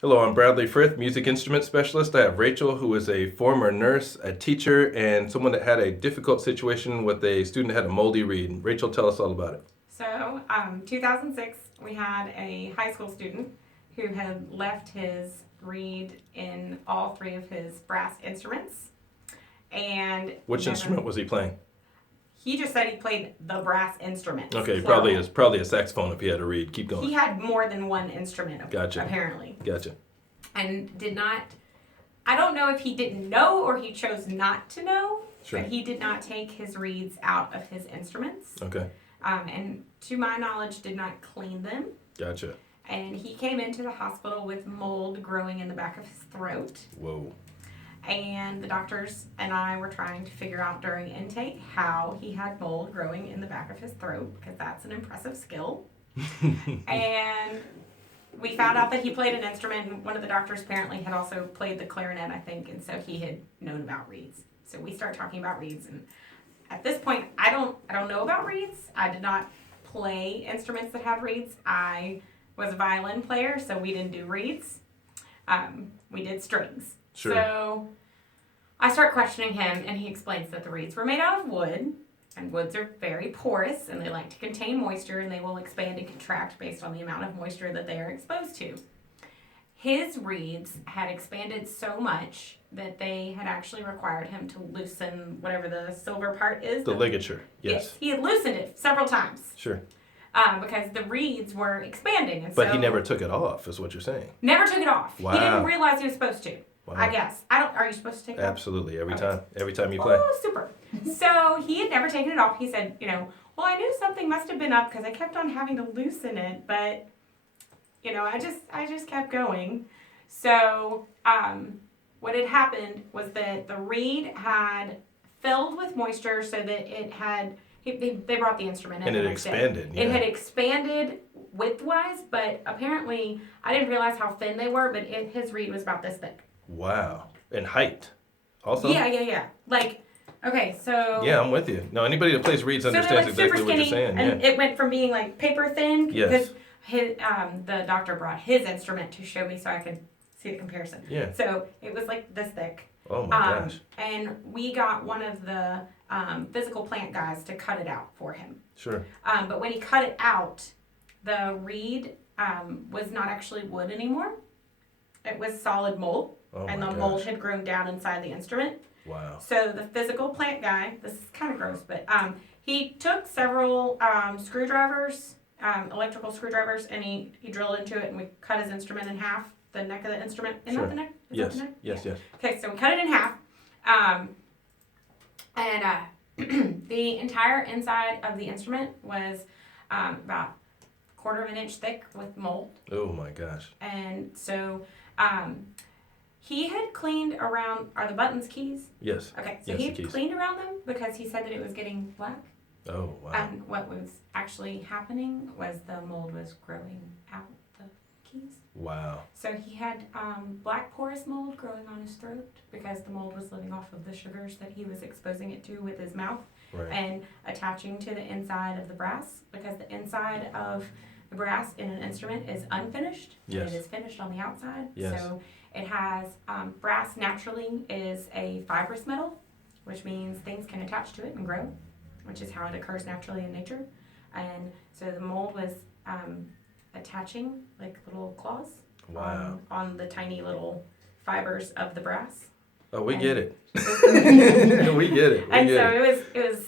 Hello, I'm Bradley Frith, music instrument specialist. I have Rachel, who is a former nurse, a teacher, and someone that had a difficult situation with a student that had a moldy reed. Rachel, tell us all about it. So, 2006, we had a high school student who had left his reed in all three of his brass instruments. And Which instrument was he playing? he just said he played the brass instrument. Okay, plural. probably a saxophone if he had a reed. Keep He going. had more than one instrument, Gotcha. apparently. Gotcha. And did not, I don't know if he didn't know or he chose not to know, Sure. but he did not take his reeds out of his instruments. Okay. And to my knowledge, did not clean them. Gotcha. And he came into the hospital with mold growing in the back of his throat. Whoa. And the doctors and I were trying to figure out during intake how he had mold growing in the back of his throat, because that's an impressive skill. And we found out that he played an instrument. One of the doctors apparently had also played the clarinet, I think, and so he had known about reeds. So we start talking about reeds, and at this point, I don't know about reeds. I did not play instruments that have reeds. I was a violin player, so we didn't do reeds. We did strings. Sure. So I start questioning him, and he explains that the reeds were made out of wood, and woods are very porous, and they like to contain moisture, and they will expand and contract based on the amount of moisture that they are exposed to. His reeds had expanded so much that they had actually required him to loosen whatever the silver part is. The ligature. Yes. He had loosened it several times. Sure. Because the reeds were expanding. And But so he never took it off, is what you're saying. never took it off. Wow. He didn't realize he was supposed to. Wow. I guess. Are you supposed to take it off? Absolutely. Every Okay. time. Every time you play. Oh, super. So he had never taken it off. He said, well, I knew something must have been up because I kept on having to loosen it, but, I just kept going. So what had happened was that the reed had filled with moisture so that it had, they brought the instrument in. And it the next day. expanded. Yeah. It had expanded width-wise, but apparently, I didn't realize how thin they were, but his reed was about this thick. Wow. And height. Also? Yeah. Okay, so... Yeah, I'm with you. No, anybody that plays reeds understands so they're like exactly what you're saying. and Yeah. it went from being like paper thin, Yes. because the doctor brought his instrument to show me so I could see the comparison. Yeah. So it was like this thick. Oh my gosh. And we got one of the physical plant guys to cut it out for him. Sure. But when he cut it out, the reed was not actually wood anymore. It was solid mold, Oh and my the gosh. mold had grown down inside the instrument. Wow. So the physical plant guy, this is kind of gross, but he took several screwdrivers, electrical screwdrivers, and he drilled into it, and we cut his instrument in half, the neck of the instrument. Isn't Sure. that the neck? Is Yes. that the neck? Yes. Yeah. Yes. Okay, so we cut it in half, and the entire inside of the instrument was about a quarter of an inch thick with mold. Oh my gosh. And so he had cleaned around, are the buttons keys? Yes. Okay, so Yes, he the keys. had cleaned around them because he said that it was getting black. Oh wow. And what was actually happening was the mold was growing out the keys. Wow. So he had black porous mold growing on his throat because the mold was living off of the sugars that he was exposing it to with his mouth Right. and attaching to the inside of the brass, because the inside of the brass in an instrument is unfinished. Yes. And it is finished on the outside. Yes. So it has, brass naturally is a fibrous metal, which means things can attach to it and grow, which is how it occurs naturally in nature. And so the mold was attaching like little claws Wow. on the tiny little fibers of the brass. Oh, we and- get it. We get it. We And get so it. it was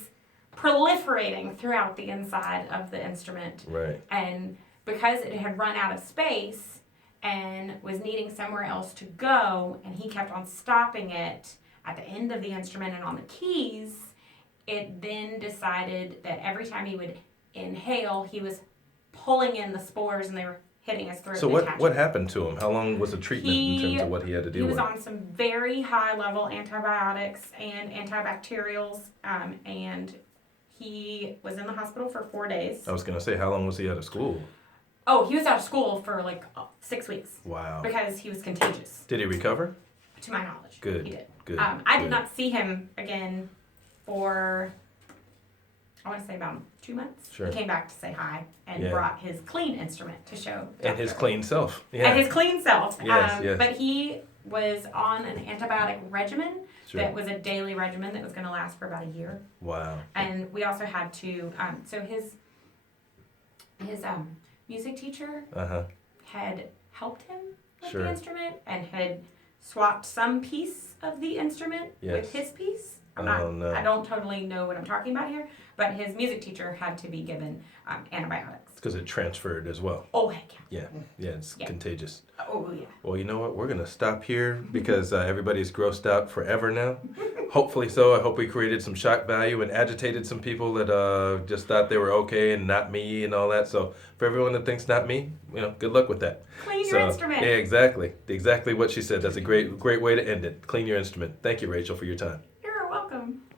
proliferating throughout the inside of the instrument. Right. And because it had run out of space and was needing somewhere else to go, and he kept on stopping it at the end of the instrument and on the keys, it then decided that every time he would inhale, he was pulling in the spores and they were hitting his throat. So and what attaching. happened to him? How long was the treatment in terms of what he had to He deal was with? on some very high level antibiotics and antibacterials, and he was in the hospital for 4 days. I was gonna say, how long was he out of school? Oh, he was out of school for like 6 weeks Wow. because he was contagious, Did he recover? to my knowledge. Good. He did. Good. I did good. not see him again for I want to say about 2 months. Sure. He came back to say hi and Yeah. brought his clean instrument to show. And his Dr. clean self. Yeah. And his clean self. Yes, yes. But he was on an antibiotic regimen Sure. that was a daily regimen that was going to last for about a year. Wow. And we also had to, so his music teacher Uh-huh. had helped him with Sure. the instrument and had swapped some piece of the instrument Yes. with his piece. No. I don't totally know what I'm talking about here, but his music teacher had to be given antibiotics. Because it transferred as well. Oh, heck Yeah. Yeah, it's Yeah. contagious. yeah. Oh, yeah. Well, you know what? We're going to stop here because everybody's grossed out forever now. Hopefully so. I hope we created some shock value and agitated some people that just thought they were okay and not me and all that. So for everyone that thinks not me, good luck with that. Clean your instrument. Yeah, exactly. Exactly what she said. That's a great way to end it. Clean your instrument. Thank you, Rachel, for your time.